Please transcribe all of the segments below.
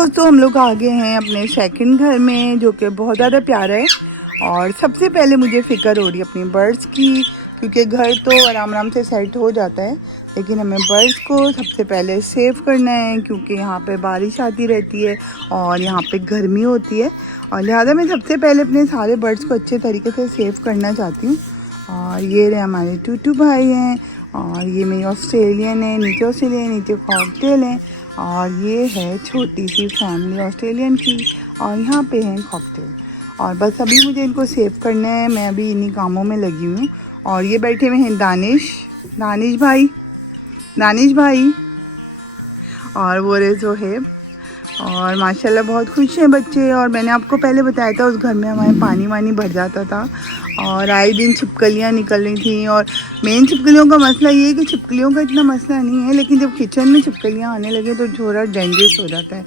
दोस्तों हम लोग आ गए हैं अपने सेकंड घर में, जो कि बहुत ज़्यादा प्यारा है। और सबसे पहले मुझे फ़िक्र हो रही है अपनी बर्ड्स की, क्योंकि घर तो आराम आराम से सेट हो जाता है, लेकिन हमें बर्ड्स को सबसे पहले सेव करना है, क्योंकि यहाँ पे बारिश आती रहती है और यहाँ पे गर्मी होती है। और लिहाजा मैं सबसे पहले अपने सारे बर्ड्स को अच्छे तरीके से सेव करना चाहती हूँ। और ये रहे हमारे टूटू भाई हैं, और ये मेरी ऑस्ट्रेलियन है, नीचे ऑस्ट्रेलियन, नीचे कॉकटेल है, और ये है छोटी सी फैमिली ऑस्ट्रेलियन की, और यहाँ पे है कॉकटेल। और बस अभी मुझे इनको सेव करना है, मैं अभी इन्हीं कामों में लगी हुई हूँ। और ये बैठे हुए हैं दानिश भाई, और वो रहे जोहेब। और माशाल्लाह बहुत खुश हैं बच्चे। और मैंने आपको पहले बताया था उस घर में हमारे पानी वानी भर जाता था और आए दिन छिपकलियाँ निकल रही थी। और मेन छिपकलियों का मसला ये है कि छिपकलियों का इतना मसला नहीं है, लेकिन जब किचन में छिपकलियाँ आने लगे तो थोड़ा डेंजरस हो जाता है।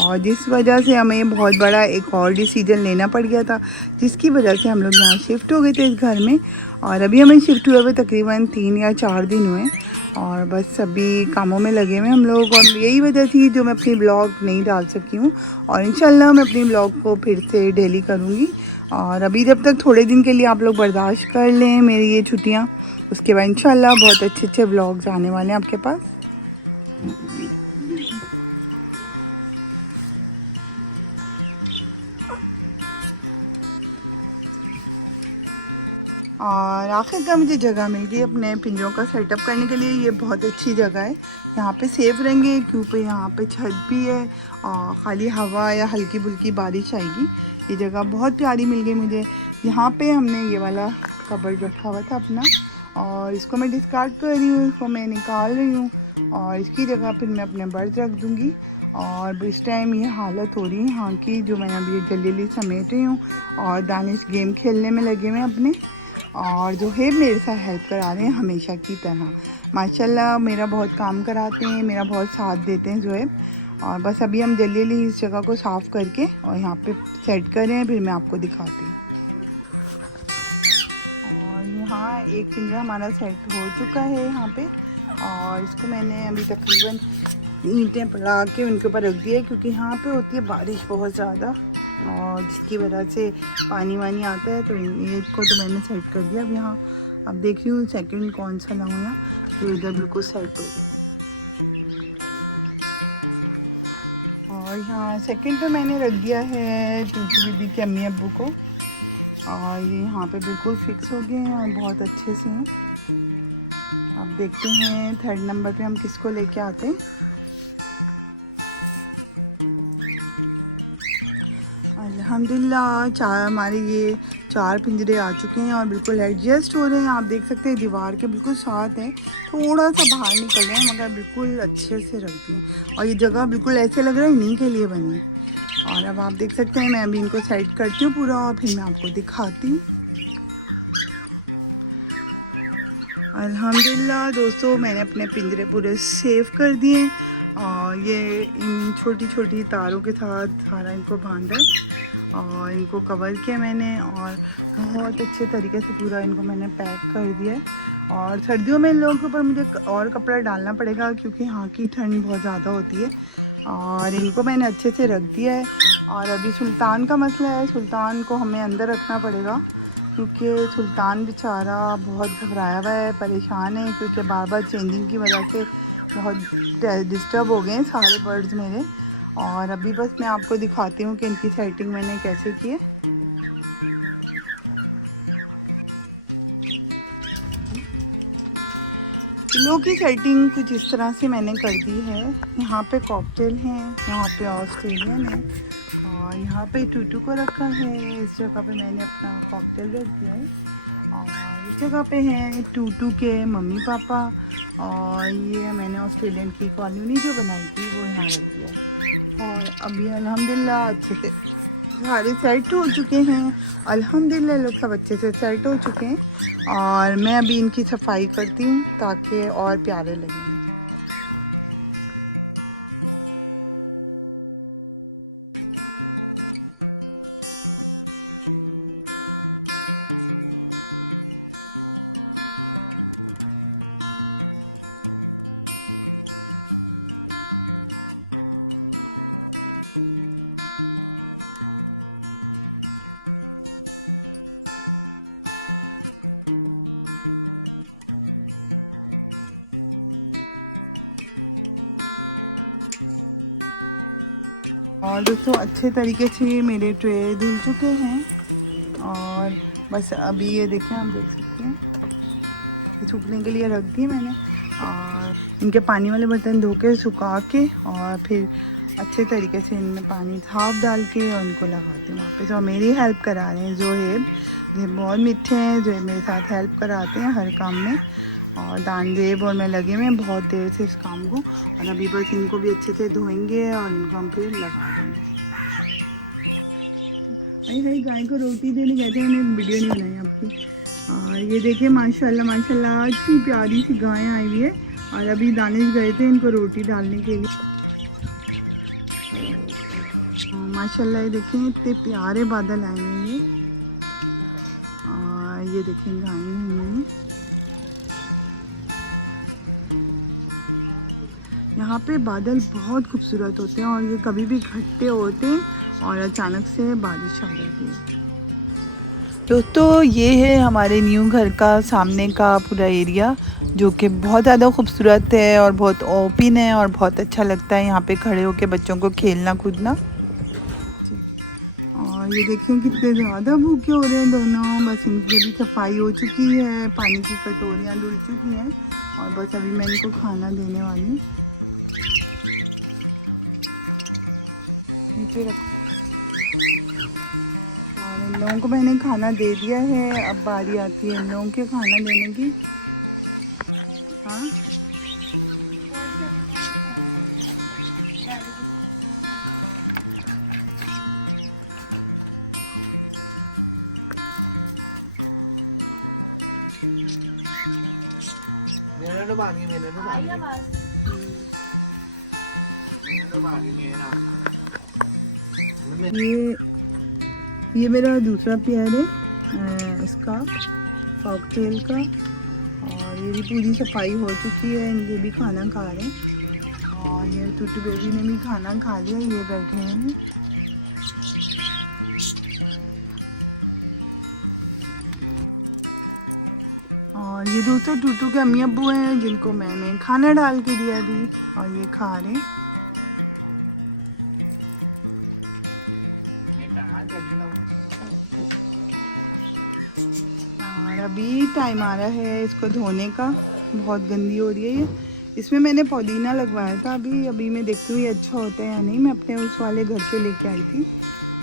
और जिस वजह से हमें बहुत बड़ा एक और डिसीजन लेना पड़ गया था, जिसकी वजह से हम लोग यहाँ शिफ्ट हो गए थे इस घर में। और अभी हमें शिफ्ट हुए हुए तकरीबन 3 या 4 दिन हुए, और बस सभी कामों में लगे हुए हम लोग। और यही वजह थी जो मैं अपनी ब्लॉग नहीं डाल सकी हूँ, और इंशाल्लाह मैं अपनी ब्लॉग को फिर से डेली करूँगी। और अभी जब तक थोड़े दिन के लिए आप लोग बर्दाश्त कर लें मेरी ये छुट्टियाँ, उसके बाद इंशाल्लाह बहुत अच्छे अच्छे ब्लॉग्स आने वाले हैं आपके पास। और आखिरकार मुझे जगह मिल गई अपने पिंजरों का सेटअप करने के लिए। ये बहुत अच्छी जगह है, यहाँ पे सेफ रहेंगे, क्योंकि यहाँ पे छत भी है और खाली हवा या हल्की फुल्की बारिश आएगी। ये जगह बहुत प्यारी मिल गई मुझे। यहाँ पे हमने ये वाला कबर्ड रखा हुआ था अपना, और इसको मैं डिस्कार्ड कर रही हूँ, इसको मैं निकाल रही हूँ, और इसकी जगह फिर मैं अपने बर्ड्स रख दूँगी। और इस टाइम ये हालत हो रही है यहाँ की, जो मैंने अभी जल्दी समेट रही हूँ। और दानिश गेम खेलने में लगे हुए अपने, और जो है मेरे साथ हेल्प करा रहे हैं हमेशा की तरह। माशाल्लाह मेरा बहुत काम कराते हैं, मेरा बहुत साथ देते हैं जो है। और बस अभी हम जल्दी इस जगह को साफ़ करके और यहाँ पे सेट कर रहे हैं, फिर मैं आपको दिखाती हूँ। और यहाँ एक पिंजरा हमारा सेट हो चुका है यहाँ पे, और इसको मैंने अभी तकरीबन ईंटें पड़ा के उनके ऊपर रख दिया है, क्योंकि यहाँ पे होती है बारिश बहुत ज़्यादा, और जिसकी वजह से पानी वानी आता है। तो इसको तो मैंने सेट कर दिया। अब यहाँ अब देख रही हूँ सेकंड कौन सा लगाना, तो इधर बिल्कुल सेट हो। और यहाँ सेकंड पे मैंने रख दिया है बेबी के अम्मी अब्बू को, और ये यहाँ पे बिल्कुल फिक्स हो गए हैं और बहुत अच्छे से। अब देखते हैं थर्ड नंबर पे हम किसको लेके आते हैं। हमारे ये 4 पिंजरे आ चुके हैं और बिल्कुल एडजस्ट हो रहे हैं। आप देख सकते हैं दीवार के बिल्कुल साथ हैं, थोड़ा सा बाहर निकल रहे हैं, मगर बिल्कुल अच्छे से रहते हैं। और ये जगह बिल्कुल ऐसे लग रहा है इन्हीं के लिए बनी है। और अब आप देख सकते हैं मैं अभी इनको सेट करती हूँ पूरा, और फिर मैं आपको दिखाती हूँ। अल्हम्दुलिल्लाह दोस्तों, मैंने अपने पिंजरे पूरे सेव कर दिए, और ये इन छोटी छोटी तारों के साथ सारा इनको बांधा और इनको कवर किया मैंने, और बहुत अच्छे तरीके से पूरा इनको मैंने पैक कर दिया। और सर्दियों में इन लोगों के ऊपर मुझे और कपड़ा डालना पड़ेगा, क्योंकि यहाँ की ठंड बहुत ज़्यादा होती है। और इनको मैंने अच्छे से रख दिया है। और अभी सुल्तान का मसला है, सुल्तान को हमें अंदर रखना पड़ेगा, क्योंकि सुल्तान बेचारा बहुत घबराया हुआ है, परेशान है, क्योंकि बार बार चेंजिंग की वजह से बहुत डिस्टर्ब हो गए हैं सारे बर्ड्स मेरे। और अभी बस मैं आपको दिखाती हूँ कि इनकी सेटिंग मैंने कैसे की है। इन की सेटिंग कुछ इस तरह से मैंने कर दी है। यहाँ पे कॉकटेल है, यहाँ पे ऑस्ट्रेलियन है, और यहाँ पे टूटू को रखा है। इस जगह पे मैंने अपना कॉकटेल रख दिया है, और इस जगह पे हैं टूटू के मम्मी पापा, और ये मैंने ऑस्ट्रेलियन की कॉलोनी जो बनाई थी वो। और अभी अल्हम्दुलिल्लाह अच्छे से सारे सेट हो चुके हैं। अल्हम्दुलिल्लाह लोग सब अच्छे से सेट हो चुके हैं, और मैं अभी इनकी सफाई करती हूँ ताकि और प्यारे लगें। अच्छे तरीके से मेरे ट्रे धुल चुके हैं और बस अभी ये देखें, आप देख सकते हैं सूखने के लिए रख दिए मैंने। और इनके पानी वाले बर्तन धो के सुखा के और फिर अच्छे तरीके से इनमें पानी साफ डाल के और उनको लगाते हैं वापस। और मेरी हेल्प करा रहे हैं वे बहुत मीठे हैं, जो मेरे साथ हेल्प कराते हैं हर काम में। और दानदेव और मैं लगे हुए हैं बहुत देर से इस काम को। और अभी बस इनको भी अच्छे से धोएंगे और इनको हम फिर लगाएंगे। अरे गाय को रोटी देने गए थे, मैंने वीडियो नहीं बनाई आपकी। और ये देखिए माशाल्लाह माशाल्लाह अच्छी प्यारी सी गाय आई है। और अभी दानिश गए थे इनको रोटी डालने के लिए। माशाल्लाह ये देखिए इतने प्यारे बादल आए हैं। और ये देखिए यहाँ पे बादल बहुत खूबसूरत होते हैं और ये कभी भी इकट्ठे होते हैं और अचानक से बारिश आ जाती है। दोस्तों ये है हमारे न्यू घर का सामने का पूरा एरिया, जो कि बहुत ज़्यादा खूबसूरत है और बहुत ओपन है और बहुत अच्छा लगता है यहाँ पे खड़े होके बच्चों को खेलना कूदना। और ये देखें कितने ज़्यादा भूखे हो रहे हैं दोनों। बस इनकी भी सफाई हो चुकी है, पानी की कटोरियाँ धुल चुकी हैं और बस अभी मैं इनको खाना देने वाली हूँ। लोगों को मैंने खाना दे दिया है, अब बारी आती है लोगों के खाना देने की। ये मेरा दूसरा पेयर है इसका कॉकटेल का। और ये भी पूरी सफाई हो चुकी है, इनके भी खाना खा रहे हैं। और ये टुट्टू बेबी ने भी खाना खा लिया, ये बैठे हैं। और ये दोस्तों टुट्टू के अम्मी अब्बू हैं जिनको मैंने खाना डाल के दिया है और ये खा रहे हैं। टाइम आ रहा है इसको धोने का, बहुत गंदी हो रही है। इसमें मैंने पुदीना लगवाया था, अभी मैं देखती हूँ ये अच्छा होता है या नहीं। मैं अपने उस वाले घर से लेके आई थी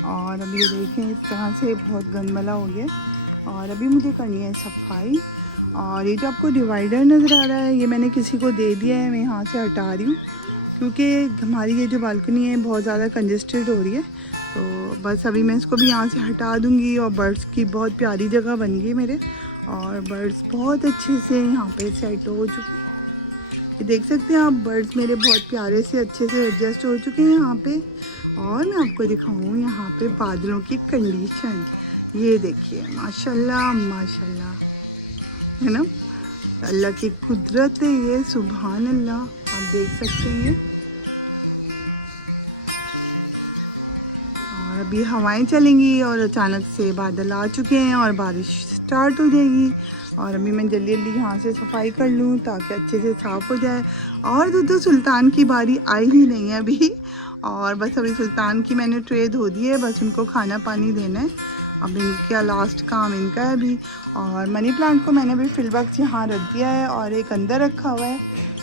और अभी देखें इस तरह से बहुत गंदमला हो गया। और अभी मुझे करनी है सफाई। और ये जो आपको डिवाइडर नज़र आ रहा है ये मैंने किसी को दे दिया है, मैं यहाँ से हटा रही हूँ क्योंकि हमारी ये जो बालकनी है बहुत ज़्यादा कंजेस्टेड हो रही है। तो बस अभी मैं इसको भी यहाँ से हटा दूँगी। और बर्ड्स की बहुत प्यारी जगह बन गई मेरे, और बर्ड्स बहुत अच्छे से यहाँ पे सेट हो चुके हैं। ये देख सकते हैं आप, बर्ड्स मेरे बहुत प्यारे से अच्छे से एडजस्ट हो चुके हैं यहाँ पे। और मैं आपको दिखाऊँ यहाँ पे बादलों की कंडीशन, ये देखिए माशाल्लाह माशाल्लाह, है ना, अल्लाह की कुदरत है ये, सुभान अल्लाह। आप देख सकते हैं अभी हवाएं चलेंगी और अचानक से बादल आ चुके हैं और बारिश स्टार्ट हो जाएगी। और अभी मैं जल्दी जल्दी यहाँ से सफाई कर लूँ ताकि अच्छे से साफ़ हो जाए। और तो सुल्तान की बारी आई ही नहीं है अभी। और बस अभी सुल्तान की मैंने ट्रे धो दी है, बस उनको खाना पानी देना है। अब इनका लास्ट काम इनका है अभी। और मनी प्लांट को मैंने भी फिल बॉक्स यहाँ रख दिया है और एक अंदर रखा हुआ है।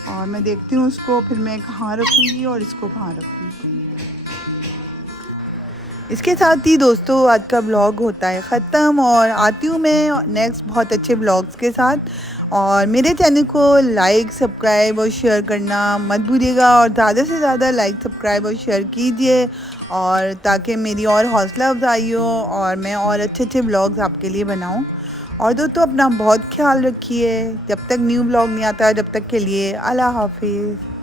और मैं देखती हूँ उसको फिर मैं कहाँ रखूँगी और इसको कहाँ रखूँगी। इसके साथ ही दोस्तों आज का ब्लॉग होता है ख़त्म और आती हूँ मैं नेक्स्ट बहुत अच्छे ब्लॉग्स के साथ। और मेरे चैनल को लाइक सब्सक्राइब और शेयर करना मत भूलिएगा। और ज़्यादा से ज़्यादा लाइक सब्सक्राइब और शेयर कीजिए और ताकि मेरी और हौसला अफजाई हो और मैं और अच्छे अच्छे ब्लॉग्स आपके लिए बनाऊँ। और दोस्तों अपना बहुत ख्याल रखिए। जब तक न्यू ब्लॉग नहीं आता जब तक के लिए अल्लाह हाफिज़।